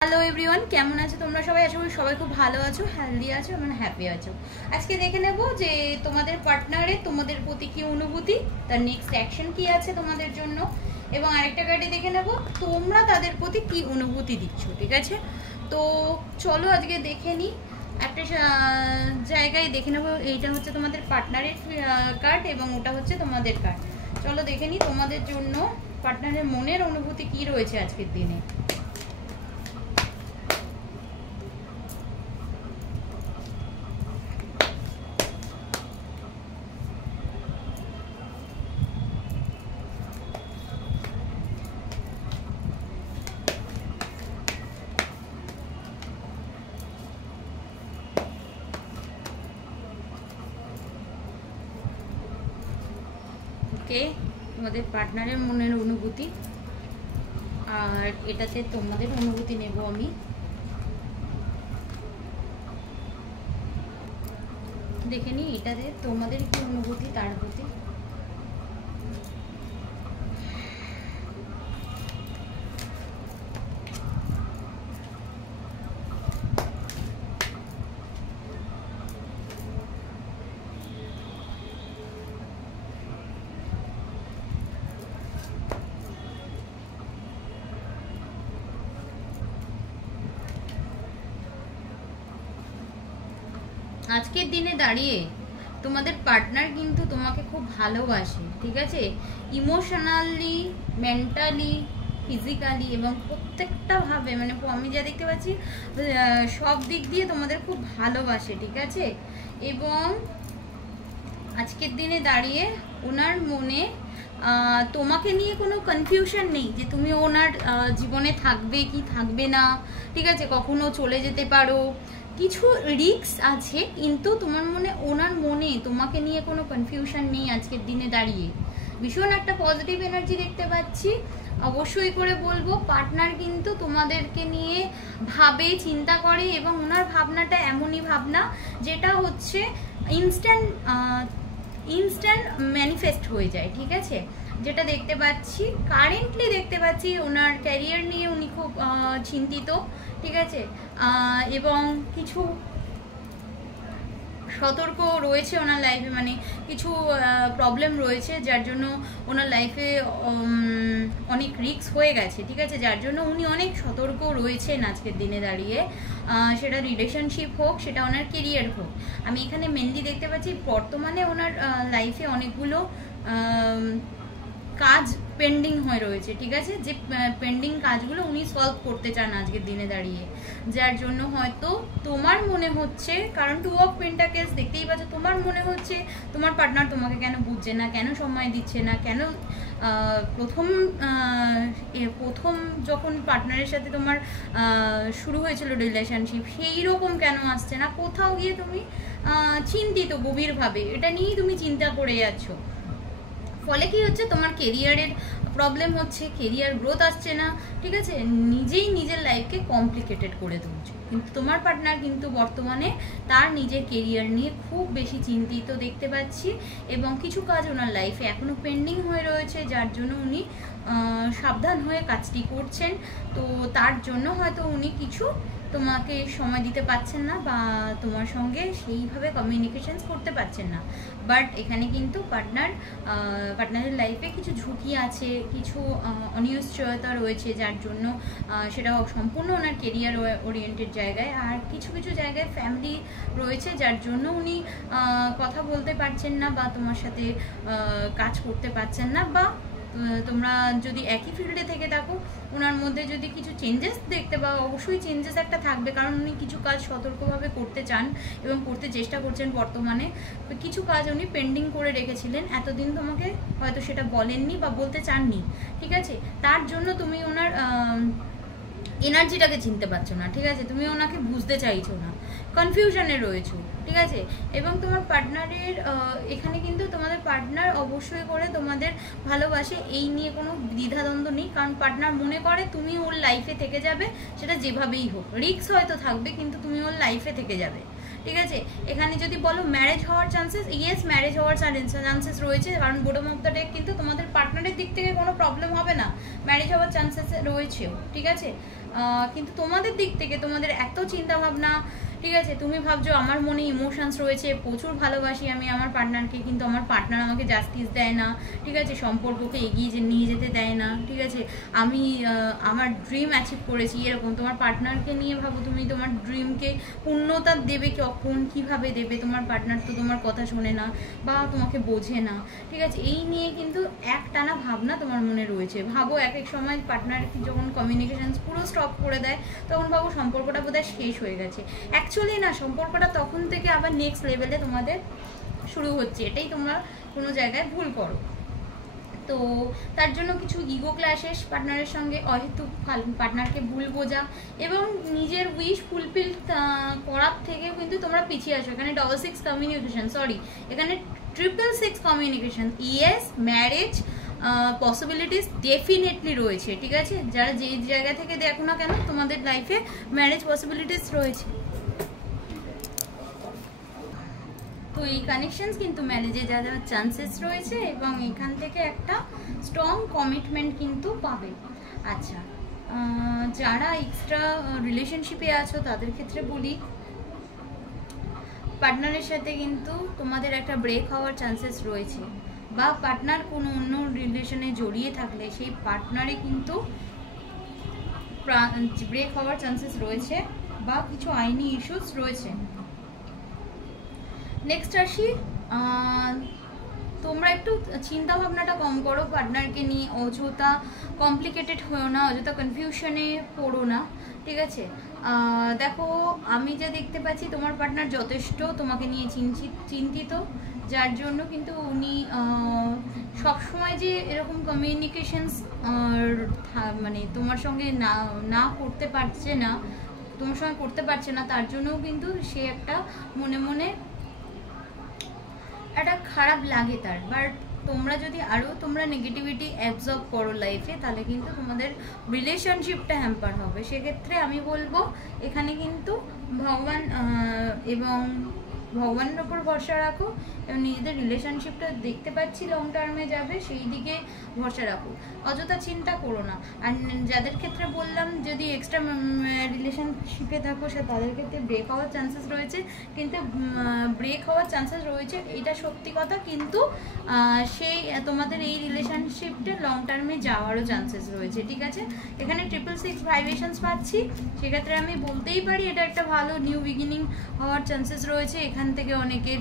Hello everyone, কেমন আছো তোমরা সবাই? আশা করি সবাই খুব ভালো আছো, হেলদি আছো, মানে হ্যাপি আছো। আজকে দেখে নেব যে তোমাদের পার্টনারে তোমাদের প্রতি কি অনুভূতি, তার নেক্সট অ্যাকশন কি আছে তোমাদের জন্য, এবং আরেকটা কার্ডে দেখে নেব তোমরা তাদের প্রতি কি অনুভূতি দিচ্ছ। ঠিক আছে, তো চলো আজকে দেখে নিই। একটা জায়গায় দেখে নেব, এইটা হচ্ছে তোমাদের পার্টনারের কার্ড এবং ওটা হচ্ছে তোমাদের কার্ড। চলো দেখে নিই তোমাদের জন্য পার্টনারের মনের অনুভূতি কি রয়েছে আজকের দিনে। ওকে, তোমাদের পার্টনারের মনের অনুভূতি, আর এটাতে তোমাদের অনুভূতি নেব আমি। দেখে নিই এটাতে তোমাদের কি অনুভূতি তার প্রতি। আজকের দিনে দাঁড়িয়ে তোমাদের পার্টনার কিন্তু তোমাকে খুব ভালোবাসে, ঠিক আছে? ইমোশনালি, মেন্টালি, ফিজিক্যালি এবং প্রত্যেকটা ভাবে, মানে আমি যা দেখতে পাচ্ছি সব দিক দিয়ে তোমাদের খুব ভালোবাসে, ঠিক আছে? এবং আজকের দিনে দাঁড়িয়ে ওনার মনে তোমাকে নিয়ে কোনো কনফিউশন নেই যে তুমি ওনার জীবনে থাকবে কি থাকবে না, ঠিক আছে? কখনো চলে যেতে পারো, কিছু রিস্ক আছে, কিন্তু তোমার ওনার মনে তোমাকে নিয়ে কোনো কনফিউশন নেই আজকের দিনে দাঁড়িয়ে। ভীষণ একটা পজিটিভ এনার্জি দেখতে পাচ্ছি। অবশ্যই করে বলবো পার্টনার কিন্তু তোমাদেরকে নিয়ে ভাবে, চিন্তা করে, এবং ওনার ভাবনাটা এমনই ভাবনা যেটা হচ্ছে ইনস্ট্যান্ট ম্যানিফেস্ট হয়ে যায়, ঠিক আছে? যেটা দেখতে পাচ্ছি, কারেন্টলি দেখতে পাচ্ছি ওনার ক্যারিয়ার নিয়ে উনি খুব চিন্তিত, ঠিক আছে? এবং কিছু সতর্ক রয়েছে ওনার লাইফে, মানে কিছু প্রবলেম রয়েছে যার জন্য ওনার লাইফে অনেক রিস্ক হয়ে গেছে, ঠিক আছে? যার জন্য উনি অনেক সতর্ক রয়েছেন আজকের দিনে দাঁড়িয়ে। সেটা রিলেশনশিপ হোক, সেটা ওনার কেরিয়ার হোক। আমি এখানে মেনলি দেখতে পাচ্ছি বর্তমানে ওনার লাইফে অনেকগুলো কাজ পেন্ডিং হয়ে রয়েছে, ঠিক আছে? যে পেন্ডিং কাজগুলো উনি সলভ করতে চান আজকের দিনে দাঁড়িয়ে, যার জন্য হয়তো তোমার মনে হচ্ছে, কারণ 2 অফ পেন্টাকেলস দেখতেই পাচ্ছ, তোমার মনে হচ্ছে তোমার পার্টনার তোমাকে কেন বুঝছে না, কেন সময় দিচ্ছে না, কেন প্রথম যখন পার্টনারের সাথে তোমার শুরু হয়েছিল রিলেশনশিপ, সেই রকম কেন আসছে না, কোথাও গিয়ে তুমি চিন্তিত গভীরভাবে, এটা নিয়েই তুমি চিন্তা করে যাচ্ছ। ফলে কি হচ্ছে, তোমার কেরিয়ারের প্রবলেম হচ্ছে, কেরিয়ার গ্রোথ আসছে না, ঠিক আছে? নিজেই নিজের লাইফকে কমপ্লিকেটেড করে তুলছে। কিন্তু তোমার পার্টনার কিন্তু বর্তমানে তার নিজের কেরিয়ার নিয়ে খুব বেশি চিন্তিত দেখতে পাচ্ছি, এবং কিছু কাজ ওনার লাইফে এখনো পেন্ডিং হয়ে রয়েছে, যার জন্য উনি সাবধান হয়ে কাজটি করছেন। তো তার জন্য হয়তো উনি কিছু তোমাকে সময় দিতে পারছেন না, বা তোমার সঙ্গে সেইভাবে কমিউনিকেশনস করতে পারছেন না। বাট এখানে কিন্তু পার্টনারের লাইফে কিছু ঝুঁকি আছে, কিছু অনিশ্চয়তা রয়েছে, যার জন্য সেটা সম্পূর্ণ ওনার কেরিয়ার ওরিয়েন্টেড জায়গায়, আর কিছু কিছু জায়গায় ফ্যামিলি রয়েছে, যার জন্য উনি কথা বলতে পারছেন না, বা তোমার সাথে কাজ করতে পারছেন না। বা তোমরা যদি একই ফিল্ডে থেকে থাকো, ওনার মধ্যে যদি কিছু চেঞ্জেস দেখতে পাও, অবশ্যই চেঞ্জেস একটা থাকবে, কারণ উনি কিছু কাজ সতর্কভাবে করতে চান এবং করতে চেষ্টা করছেন বর্তমানে। কিছু কাজ উনি পেন্ডিং করে রেখেছিলেন এতদিন, তোমাকে হয়তো সেটা বলেননি বা বলতে চাননি, ঠিক আছে? তার জন্য তুমি ওনার এনার্জিটাকে চিনতে পারছো না, ঠিক আছে? তুমি ওনাকে বুঝতে চাইছো না, কনফিউশনে রয়েছো, ঠিক আছে? এবং তোমার পার্টনারের এখানে কিন্তু তোমাদের পার্টনার অবশ্যই করে তোমাদের ভালোবাসে, এই নিয়ে কোনো দ্বিধাদ্বন্দ্ব নেই, কারণ পার্টনার মনে করে তুমি ওর লাইফে থেকে যাবে, সেটা যেভাবেই হোক। রিস্ক হয়তো থাকবে, কিন্তু তুমি ওর লাইফে থেকে যাবে, ঠিক আছে? এখানে যদি বলো ম্যারেজ হওয়ার চান্সেস, ইয়েস ম্যারেজ হওয়ার চান্সেস রয়েছে, কারণ বটম অফ দ্য ডেক কিন্তু তোমাদের পার্টনারের দিক থেকে কোনো প্রবলেম হবে না, ম্যারেজ হওয়ার চান্সেস রয়েছেও, ঠিক আছে? কিন্তু তোমাদের দিক থেকে তোমাদের এত চিন্তা ভাবনা, ঠিক আছে, তুমি ভাবছো আমার মনে ইমোশনস রয়েছে, প্রচুর ভালোবাসি আমি আমার পার্টনারকে, কিন্তু আমার পার্টনার আমাকে জাস্টিস দেয় না, ঠিক আছে, সম্পর্ককে এগিয়ে নিয়ে যেতে দেয় না, ঠিক আছে, আমি আমার ড্রিম অ্যাচিভ করেছি, এরকম তোমার পার্টনারকে নিয়ে ভাবো তুমি তোমার ড্রিমকে পূর্ণতা দেবে কখন, কিভাবে দেবে, তোমার পার্টনার তো তোমার কথা শোনে না বা তোমাকে বোঝে না, ঠিক আছে, এই নিয়ে কিন্তু একটানা ভাবনা তোমার মনে রয়েছে। ভাবো এক এক সময় পার্টনার যখন কমিউনিকেশন পুরো স্টপ করে দেয় তখন ভাবো সম্পর্কটা বোধহয় শেষ হয়ে গেছে। অ্যাকচুয়ালি না, সম্পর্কটা তখন থেকে আবার নেক্সট লেভেলে তোমাদের শুরু হচ্ছে, এটাই তোমরা কোনো জায়গায় ভুল করো। তো তার জন্য কিছু ইগো ক্ল্যাশেস পার্টনারের সঙ্গে, অহেতুক পার্টনারকে ভুল বোঝা এবং নিজের উইশ ফুলফিল করার থেকেও কিন্তু তোমরা পিছিয়ে আসো। এখানে 666 কমিউনিকেশন, সরি এখানে 666 communication, yes marriage possibilities definitely রয়েছে, ঠিক আছে, যারা যে জায়গা থেকে দেখো না কেন তোমাদের লাইফে ম্যারেজ পসিবিলিটিস রয়েছে। তো এই কানেকশনস কিন্তু ম্যারেজে যা যা চান্সেস রয়েছে এবং এখান থেকে একটা স্ট্রং কমিটমেন্ট কিন্তু পাবে। আচ্ছা, যারা এক্সট্রা রিলেশনশিপে আছো তাদের ক্ষেত্রে বলি, পার্টনারের সাথে কিন্তু তোমাদের একটা ব্রেক হওয়ার চান্সেস রয়েছে, বা পার্টনার কোনো অন্য রিলেশনে জড়িয়ে থাকলে সেই পার্টনারে কিন্তু ব্রেক হওয়ার চান্সেস রয়েছে বা কিছু আইনি ইস্যুস রয়েছে। নেক্সট আসি, তোমরা একটু চিন্তা ভাবনাটা কম করো পার্টনারকে নিয়ে, অযথা কমপ্লিকেটেড হয়েও না, অযথা কনফিউশনে পড়ো না, ঠিক আছে। দেখো আমি যা দেখতে পাচ্ছি তোমার পার্টনার যথেষ্ট তোমাকে নিয়ে চিন্তিত, যার জন্য কিন্তু উনি সবসময় যে এরকম কমিউনিকেশনস মানে তোমার সঙ্গে না করতে পারছে না, তোমার সঙ্গে করতে পারছে না, তার জন্যও কিন্তু সে একটা মনে মনে একটা খারাপ লাগে তার। বাট তোমরা যদি আরও তোমরা নেগেটিভিটি অ্যাবজর্ব করো লাইফে, তাহলে কিন্তু তোমাদের রিলেশনশিপটা হ্যাম্পার হবে। সেক্ষেত্রে আমি বলবো এখানে কিন্তু ভগবান এবং ভগবানের ওপর ভরসা রাখো এবং নিজেদের রিলেশনশিপটা দেখতে পাচ্ছি লং টার্মে যাবে সেই দিকে ভরসা রাখো, অযথা চিন্তা করো না। আর যাদের ক্ষেত্রে বললাম যদি এক্সট্রা রিলেশনশিপে থাকো সে তাদের ক্ষেত্রে ব্রেক হওয়ার চান্সেস রয়েছে, কিন্তু ব্রেক হওয়ার চান্সেস রয়েছে এটা সত্যি কথা, কিন্তু সেই তোমাদের এই রিলেশনশিপটা লং টার্মে যাওয়ারও চান্সেস রয়েছে, ঠিক আছে। এখানে 666 ভাইব্রেশনস পাচ্ছি, সেক্ষেত্রে আমি বলতেই পারি এটা একটা ভালো নিউ বিগিনিং হওয়ার চান্সেস রয়েছে। এখান থেকে অনেকের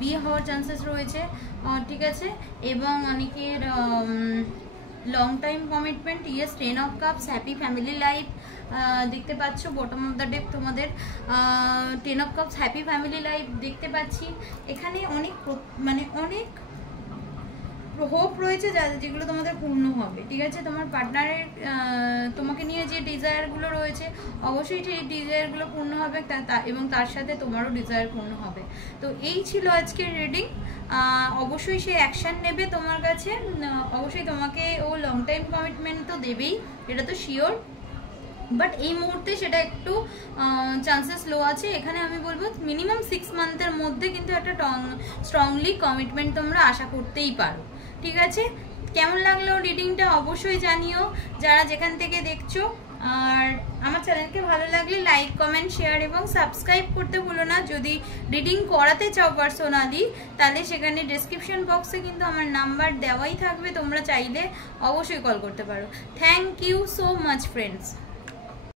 বিয়ে হওয়ার চান্সেস রয়েছে, ঠিক আছে, এবং অনেকের long time commitment, yes 10 of cups, happy family life দেখতে পাচ্ছ, বটম অফ দ্য ডেক তোমাদের 10 of cups, happy family life দেখতে পাচ্ছি। এখানে অনেক হোপ রয়েছে যেগুলো তোমাদের পূর্ণ হবে, ঠিক আছে। তোমার পার্টনারের তোমাকে নিয়ে যে ডিজায়ারগুলো রয়েছে অবশ্যই সেই ডিজায়ারগুলো পূর্ণ হবে এবং তার সাথে তোমারও ডিজায়ার পূর্ণ হবে। তো এই ছিল আজকের রিডিং। অবশ্যই সে অ্যাকশান নেবে তোমার কাছে, অবশ্যই তোমাকে ও লং টাইম কমিটমেন্ট তো দেবেই, এটা তো শিওর, বাট এই মুহূর্তে সেটা একটু চান্সেস লো আছে। এখানে আমি বলবো মিনিমাম 6 মান্থের মধ্যে কিন্তু একটা স্ট্রংলি কমিটমেন্ট তোমরা আশা করতেই পারো, ঠিক আছে। কেমন লাগলো রিডিংটা অবশ্যই জানিও যারা যেখান থেকে দেখছো, আর আমার চ্যানেলকে ভালো লাগলে লাইক কমেন্ট শেয়ার এবং সাবস্ক্রাইব করতে ভুলো না। যদি রিডিং করাতে চাও পার্সোনালি তাহলে সেখানে ডেসক্রিপশন বক্সে কিন্তু আমার নাম্বার দেওয়াই থাকবে, তোমরা চাইলে অবশ্যই কল করতে পারো। Thank you so much friends.